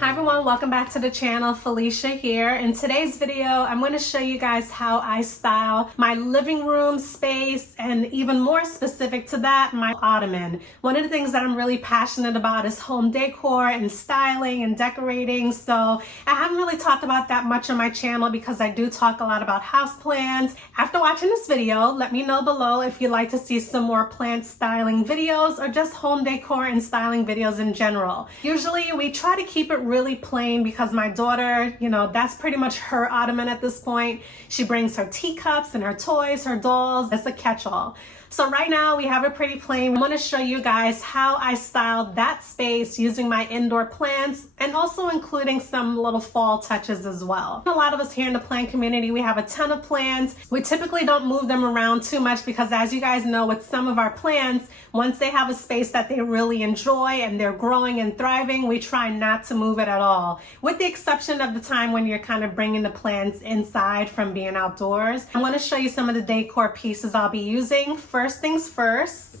Hi everyone, welcome back to the channel. Felicia here. In today's video, I'm going to show you guys how I style my living room space, and even more specific to that, my ottoman. One of the things that I'm really passionate about is home decor and styling and decorating. So I haven't really talked about that much on my channel because I do talk a lot about houseplants. After watching this video, let me know below if you'd like to see some more plant styling videos or just home decor and styling videos in general. Usually we try to keep it really plain because my daughter, that's pretty much her ottoman at this point. She brings her teacups and her toys, her dolls. It's a catch-all. So right now we have it pretty plain. I want to show you guys how I styled that space using my indoor plants and also including some little fall touches as well. A lot of us here in the plant community, we have a ton of plants. We typically don't move them around too much because, as you guys know, with some of our plants, once they have a space that they really enjoy and they're growing and thriving, we try not to move it at all, with the exception of the time when you're kind of bringing the plants inside from being outdoors. I want to show you some of the decor pieces I'll be using. First things first,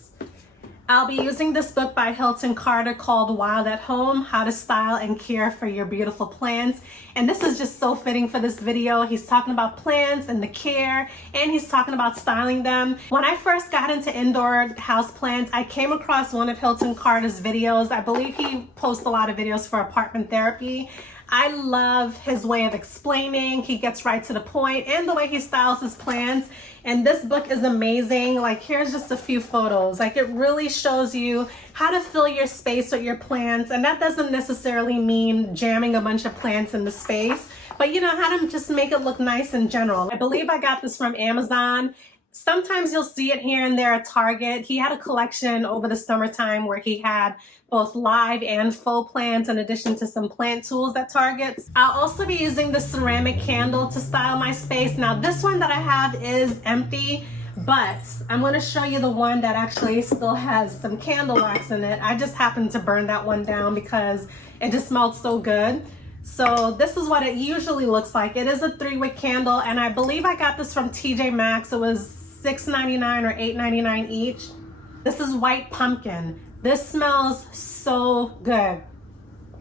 I'll be using this book by Hilton Carter called Wild at Home, How to Style and Care for Your Beautiful Plants. And this is just so fitting for this video. He's talking about plants and the care, and he's talking about styling them. When I first got into indoor house plants, I came across one of Hilton Carter's videos. I believe he posts a lot of videos for apartment therapy. I love his way of explaining. He gets right to the point, and the way he styles his plants. And this book is amazing. Like, here's just a few photos. Like, it really shows you how to fill your space with your plants. And that doesn't necessarily mean jamming a bunch of plants in the space, but how to just make it look nice in general. I believe I got this from Amazon. Sometimes you'll see it here and there at Target. He had a collection over the summertime where he had both live and faux plants in addition to some plant tools at Target. I'll also be using the ceramic candle to style my space. Now, this one that I have is empty, but I'm going to show you the one that actually still has some candle wax in it. I just happened to burn that one down because it just smelled so good. So this is what it usually looks like. It is a 3-wick candle, and I believe I got this from TJ Maxx. It was $6.99 or $8.99 each. This is white pumpkin. This smells so good.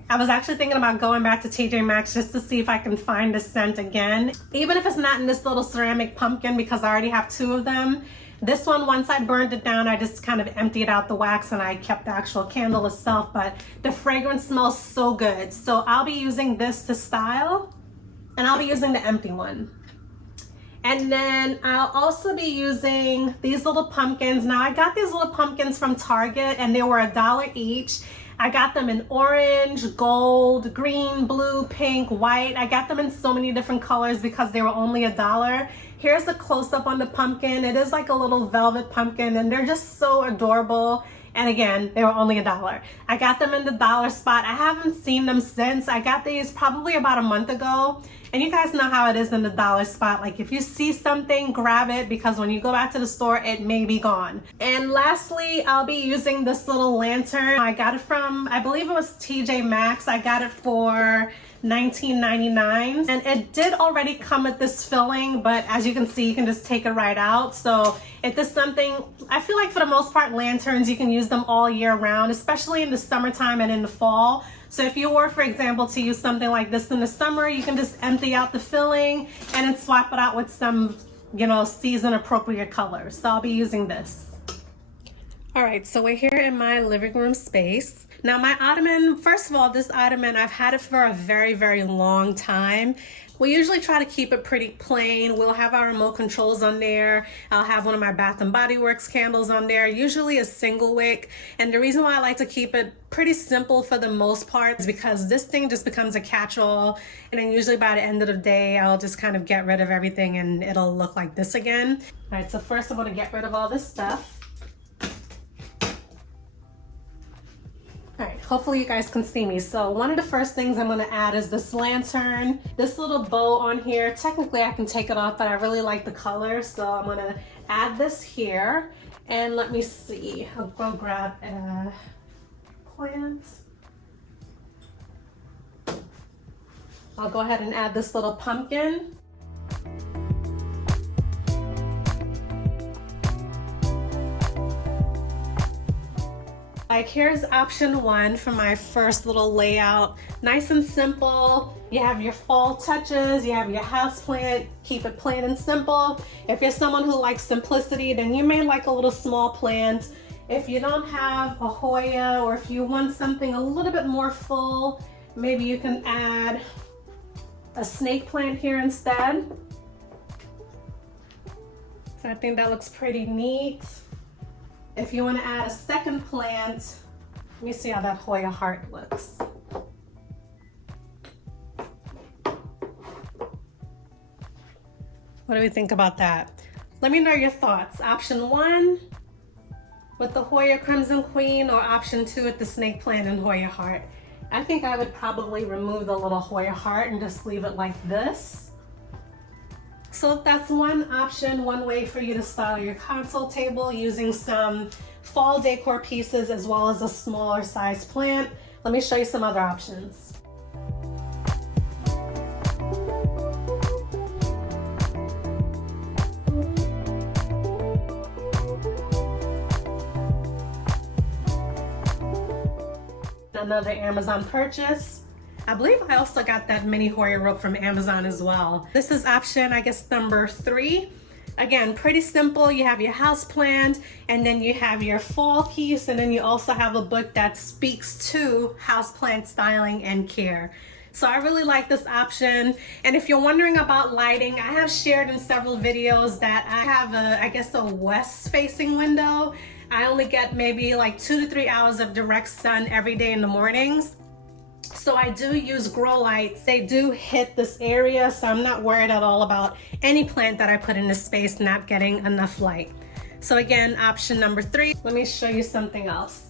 I was actually thinking about going back to TJ Maxx just to see if I can find this scent again, even if it's not in this little ceramic pumpkin, because I already have 2 of them. This one, once I burned it down, I just kind of emptied out the wax and I kept the actual candle itself, but the fragrance smells so good. So I'll be using this to style, and I'll be using the empty one. And then I'll also be using these little pumpkins. Now, I got these little pumpkins from Target, and they were $1 each. I got them in orange, gold, green, blue, pink, white. I got them in so many different colors because they were only $1. Here's a close-up on the pumpkin. It is like a little velvet pumpkin, and they're just so adorable. And again, they were only $1. I got them in the dollar spot. I haven't seen them since. I got these probably about a month ago. And you guys know how it is in the dollar spot. Like, if you see something, grab it, because when you go back to the store, it may be gone. And lastly, I'll be using this little lantern. I got it from, I believe it was TJ Maxx. I got it for $19.99, and it did already come with this filling, but as you can see, you can just take it right out. So if there's something, I feel like for the most part, lanterns, you can use them all year round, especially in the summertime and in the fall. So if you were, for example, to use something like this in the summer, you can just empty out the filling and then swap it out with some, season appropriate colors. So I'll be using this. All right, so we're here in my living room space. Now, my ottoman, first of all, this ottoman, I've had it for a very, very long time. We usually try to keep it pretty plain. We'll have our remote controls on there. I'll have one of my Bath & Body Works candles on there, usually a single wick. And the reason why I like to keep it pretty simple for the most part is because this thing just becomes a catch-all. And then usually by the end of the day, I'll just kind of get rid of everything and it'll look like this again. All right, so first I'm gonna get rid of all this stuff. All right, hopefully you guys can see me. So one of the first things I'm gonna add is this lantern. This little bow on here, technically I can take it off, but I really like the color. So I'm gonna add this here. And let me see, I'll go grab a plant. I'll go ahead and add this little pumpkin. like. Here's option 1 for my first little layout. Nice and simple. You have your fall touches, you have your houseplant, keep it plain and simple. If you're someone who likes simplicity, then you may like a little small plant. If you don't have a Hoya, or if you want something a little bit more full, maybe you can add a snake plant here instead. So I think that looks pretty neat. If you want to add a second plant, let me see how that Hoya heart looks. What do we think about that? Let me know your thoughts. Option 1 with the Hoya Crimson Queen, or option 2 with the snake plant and Hoya heart. I think I would probably remove the little Hoya heart and just leave it like this. So that's one option, one way for you to style your console table, using some fall decor pieces as well as a smaller size plant. Let me show you some other options. Another Amazon purchase. I believe I also got that mini Hoya rope from Amazon as well. This is option, I guess, number 3. Again, pretty simple. You have your house plant, and then you have your fall piece, and then you also have a book that speaks to houseplant styling and care. So I really like this option. And if you're wondering about lighting, I have shared in several videos that I have a west facing window. I only get maybe like 2 to 3 hours of direct sun every day in the mornings. So I do use grow lights. They do hit this area, so I'm not worried at all about any plant that I put in this space not getting enough light. So again, option number 3. Let me show you something else.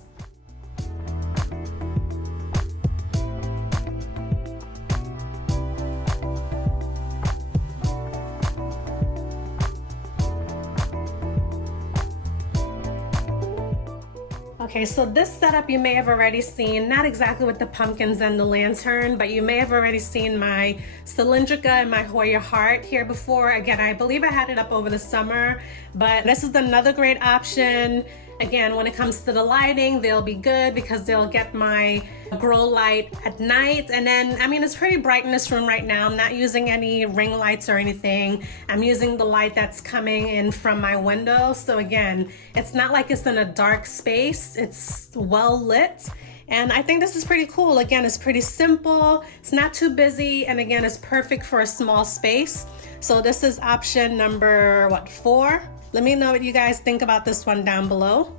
Okay, so this setup you may have already seen, not exactly with the pumpkins and the lantern, but you may have already seen my cylindrica and my Hoya heart here before. Again, I believe I had it up over the summer, but this is another great option. Again, when it comes to the lighting, they'll be good because they'll get my grow light at night. And then, I mean, it's pretty bright in this room right now. I'm not using any ring lights or anything. I'm using the light that's coming in from my window. So again, it's not like it's in a dark space. It's well lit. And I think this is pretty cool. Again, it's pretty simple. It's not too busy. And again, it's perfect for a small space. So this is option number, 4? Let me know what you guys think about this one down below.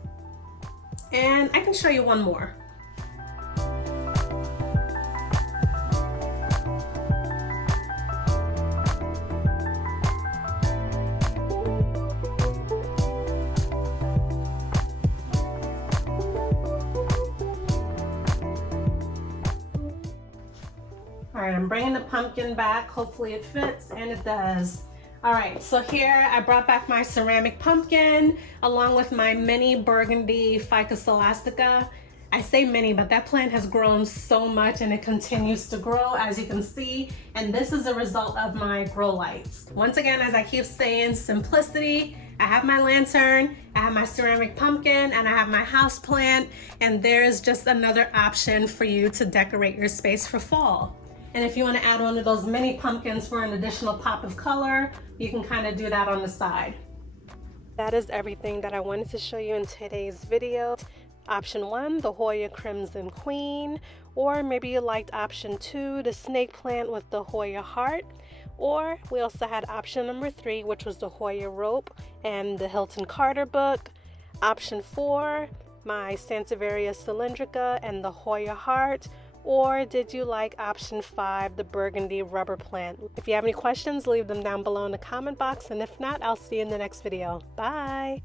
And I can show you one more. All right, I'm bringing the pumpkin back. Hopefully it fits, and it does. All right, so here I brought back my ceramic pumpkin along with my mini burgundy Ficus elastica. I say mini, but that plant has grown so much and it continues to grow, as you can see. And this is a result of my grow lights. Once again, as I keep saying, simplicity. I have my lantern, I have my ceramic pumpkin, and I have my house plant. And there's just another option for you to decorate your space for fall. And if you want to add one of those mini pumpkins for an additional pop of color, you can kind of do that on the side. That is everything that I wanted to show you in today's video. Option 1, the Hoya Crimson Queen, or maybe you liked option 2, the snake plant with the Hoya heart, or we also had option number 3, which was the Hoya rope and the Hilton Carter book. Option 4, my Sansevieria cylindrica and the Hoya heart. Or did you like option 5, the burgundy rubber plant? If you have any questions, leave them down below in the comment box. And if not, I'll see you in the next video. Bye.